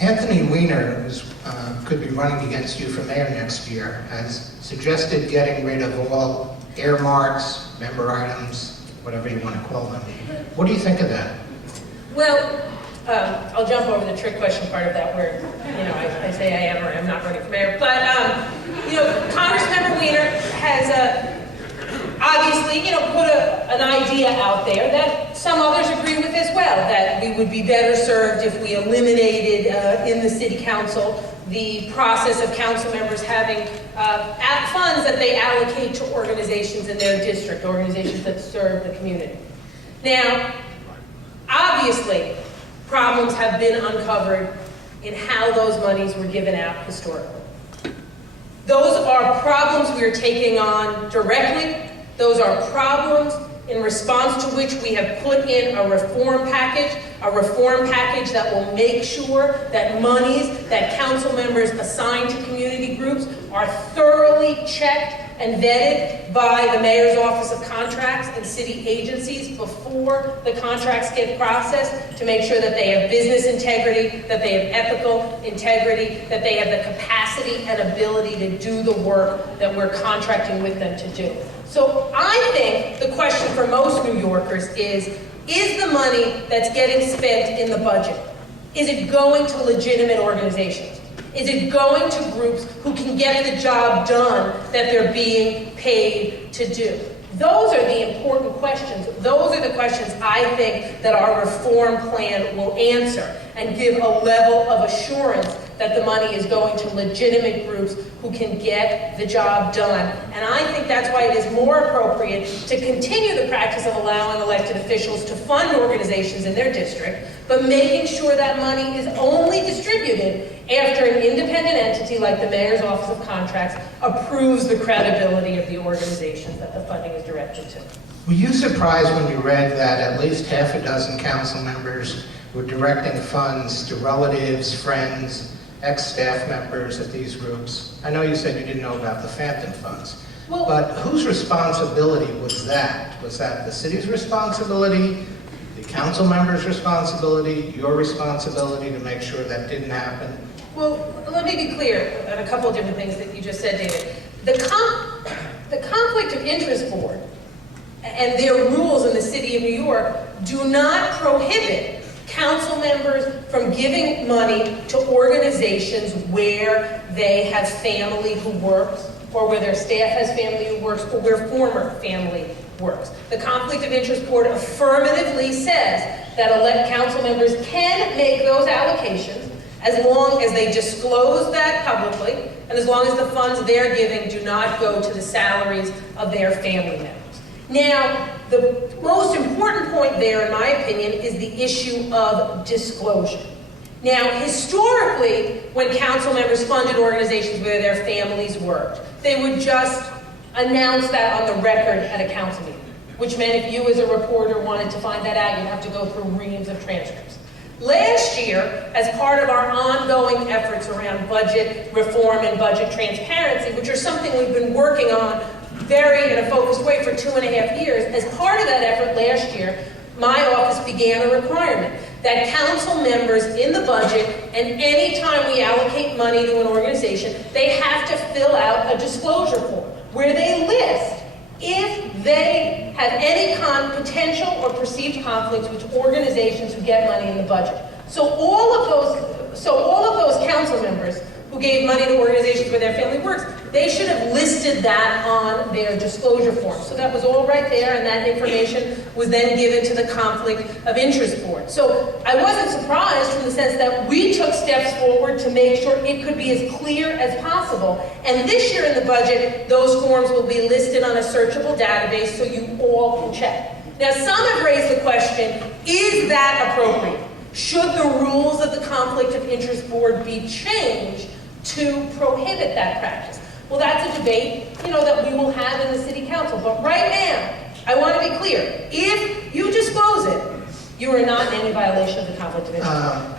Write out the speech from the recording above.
Anthony Weiner, who could be running against you for mayor next year, has suggested getting rid of all earmarks, member items, whatever you want to call them. What do you think of that? Well, I'll jump over the trick question part of that where, I say I am or am not running for mayor. But, Congressmember Weiner has obviously, put an idea out there that some others agree with as well, that we would be better served if we eliminated in the city council the process of council members having funds that they allocate to organizations in their district, organizations that serve the community. Now, obviously, problems have been uncovered in how those monies were given out historically. Those are problems we are taking on directly. Those are problems in response to which we have put in a reform package that will make sure that monies that council members assign to community groups are thoroughly checked and vetted by the Mayor's Office of Contracts and city agencies before the contracts get processed to make sure that they have business integrity, that they have ethical integrity, that they have the capacity and ability to do the work that we're contracting with them to do. So I think the question for most New Yorkers is the money that's getting spent in the budget, is it going to legitimate organizations? Is it going to groups who can get the job done that they're being paid to do? Those are the important questions. Those are the questions I think that our reform plan will answer and give a level of assurance that the money is going to legitimate groups who can get the job done. And I think that's why it is more appropriate to continue the practice of allowing elected officials to fund organizations in their district, but making sure that money is only distributed after an independent entity like the Mayor's Office of Contracts approves the credibility of the organizations that the funding is directed to. Were you surprised when you read that at least half a dozen council members were directing funds to relatives, friends, ex-staff members at these groups? I know you said you didn't know about the phantom funds, but whose responsibility was that? Was that the city's responsibility, the council members' responsibility, your responsibility to make sure that didn't happen? Well, let me be clear on a couple of different things that you just said, David. The Conflict of Interest Board and their rules in the city of New York do not prohibit council members from giving money to organizations where they have family who works, or where their staff has family who works, or where former family works. The Conflict of Interest Board affirmatively says that council members can make those allocations as long as they disclose that publicly, and as long as the funds they're giving do not go to the salaries of their family members. Now, the most important point there, in my opinion, is the issue of disclosure. Now, historically, when council members funded organizations where their families worked, they would just announce that on the record at a council meeting, which meant if you as a reporter wanted to find that out, you'd have to go through reams of transcripts. Last year, as part of our ongoing efforts around budget reform and budget transparency, which are something we've been working on very in a focused way for 2.5 years, as part of that effort last year, my office began a requirement that council members in the budget, and any time we allocate money to an organization, they have to fill out a disclosure form where they list if they have any potential or perceived conflicts with organizations who get money in the budget. So all of those council members who gave money to organizations where their family works, they should have listed that on their disclosure form. So that was all right there, and that information was then given to the Conflict of Interest Board. So I wasn't surprised from the sense that we took steps forward to make sure it could be as clear as possible. And this year in the budget, those forms will be listed on a searchable database so you all can check. Now, some have raised the question, is that appropriate? Should the rules of the Conflict of Interest Board be changed to prohibit that practice? Well, that's a debate, that we will have in the City Council. But right now, I want to be clear. If you disclose it, you are not in any violation of the Conflict of Interest.